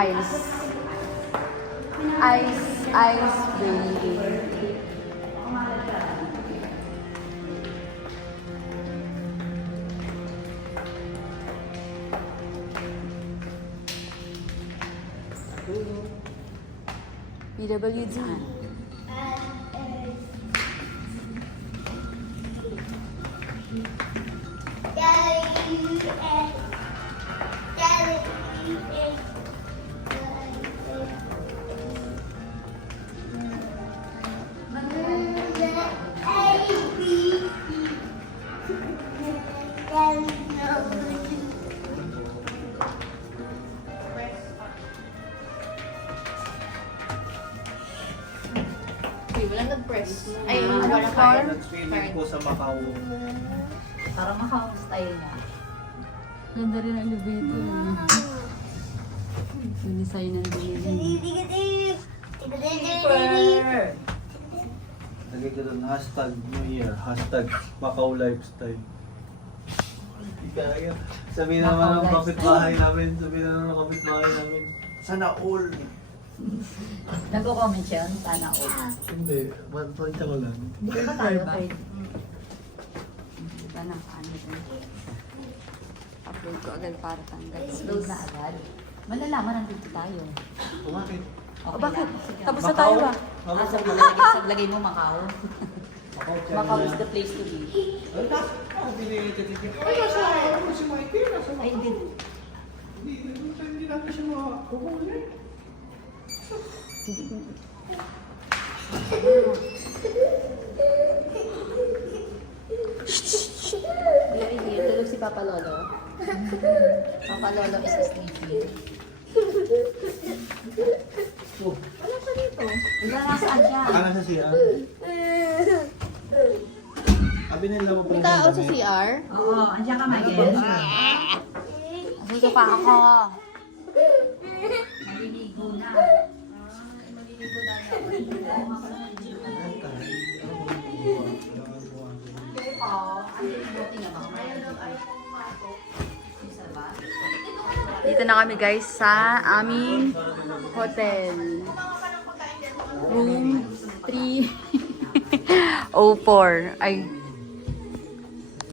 Ice. Ice, baby. PWD. Walang nag-press. Ay, walang card. Nag-swimming po sa Macau. Parang Macau style niya. Ganda rin ang elevator. Sinisay ng dilim. Lagay ko doon, hashtag New Year, hashtag Macau Lifestyle. Hindi kaya. Sabihin naman ng kapitbahay namin, sana all. Nagko-comment siya, sana all. Hindi, pantya ko lang. Ba tayo ba? Diba na, ano din. Upload ko agad para tanggal. Upload na agad. Malalaman nandito tayo. Bakit? Oh, bakit? Sige. Tapos na tayo ah. Sablagay mo Macau. Macau is the place to be. Ay, ako pinili ka dito. Ay, nasa ako si Mikey, nasa Ay, hindi. Hindi natin siya makakuhuli. Very weird. Tulog si Papa Lolo. Papa Lolo is sleeping. Oh, Wala siya dito. Wala nasaan siya. ano sa CR? Sabi nila mo May tao sa CR? Oo, andiyan ka, Michael. Dito pa ako. Maliligo na. Maliligo na Dito na kami guys sa aming hotel. Room 304. Ay,